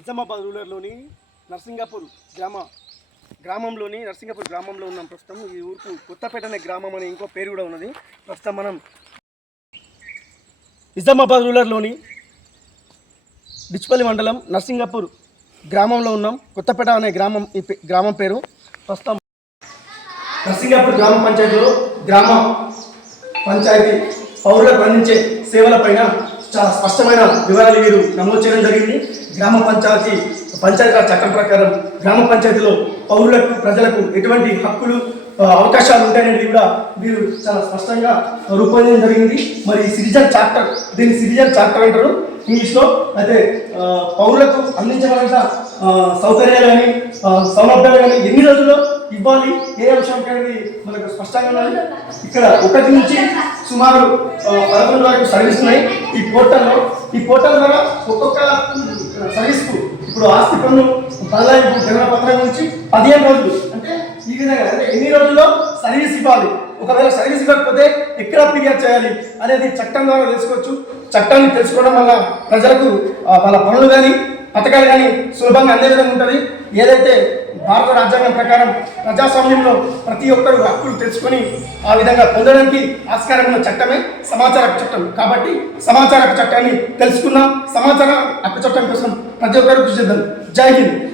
నిజామాబాద్ రూరల్లోని నర్సింగాపూర్ గ్రామ గ్రామంలోని నర్సింగాపూర్ గ్రామంలో ఉన్నాం ప్రస్తుతం. ఈ ఊరుకు కొత్తపేట అనే గ్రామం అనే ఇంకో పేరు కూడా ఉన్నది. ప్రస్తుతం మనం నిజామాబాద్ రూరల్లోని డిచ్పల్లి మండలం నర్సింగాపూర్ గ్రామంలో ఉన్నాం. కొత్తపేట అనే గ్రామం ఈ పే- గ్రామం పేరు. ప్రస్తుతం నర్సింగాపూర్ గ్రామ పంచాయతీలో గ్రామ పంచాయతీ పౌరులకు అందించే సేవలపైన చాలా స్పష్టమైన వివరాలు మీరు నమోదు చేయడం జరిగింది. గ్రామ పంచాయతీ పంచాయతీరాజ్ చట్టం ప్రకారం గ్రామ పంచాయతీలో పౌరులకు ప్రజలకు ఎటువంటి హక్కులు అవకాశాలు ఉంటాయనేది కూడా మీరు చాలా స్పష్టంగా రూపొందించడం జరిగింది. మరి సిటిజన్ చార్టర్ దీన్ని సిటిజన్ చార్టర్ అంటారు. ఇంగ్లీష్లో అయితే పౌరులకు అందించగలిగిన సౌకర్యాలు కానీ సౌలభ్యాలు కానీ ఎన్ని రోజుల్లో ఇవ్వాలి? ఏ అంశం అనేది మనకు స్పష్టంగా ఉన్నది. ఇక్కడ ఒకటి నుంచి సుమారు పదకొండు వరకు సర్వీస్ ఉన్నాయి. ఈ పోర్టల్లో ఈ పోర్టల్ ద్వారా ఒక్కొక్క సర్వీస్కు ఇప్పుడు ఆస్తి పన్ను బదలాయింపు జగన పత్రం నుంచి పదిహేను రోజులు అంటే ఈ విధంగా అంటే ఎన్ని రోజుల్లో సర్వీస్ ఇవ్వాలి? ఒకవేళ సర్వీస్ ఇవ్వకపోతే ఎక్కడ ఫిర్యాదు చేయాలి అనేది చట్టం ద్వారా తెలుసుకోవచ్చు. చట్టాన్ని తెలుసుకోవడం వల్ల ప్రజలకు వాళ్ళ పనులు కానీ పథకాలు కానీ సులభంగా అందే విధంగా ఉంటుంది. ఏదైతే భారత రాజ్యాంగం ప్రకారం ప్రజాస్వామ్యంలో ప్రతి ఒక్కరు హక్కులు తెలుసుకొని ఆ విధంగా పొందడానికి ఆస్కారం ఉన్న చట్టమే సమాచార హక్కు చట్టం. కాబట్టి సమాచార హక్కు చట్టాన్ని తెలుసుకున్నాం. సమాచార హక్కు చట్టం కోసం ప్రతి ఒక్కరు కృషి చేద్దాం. జై హింద్.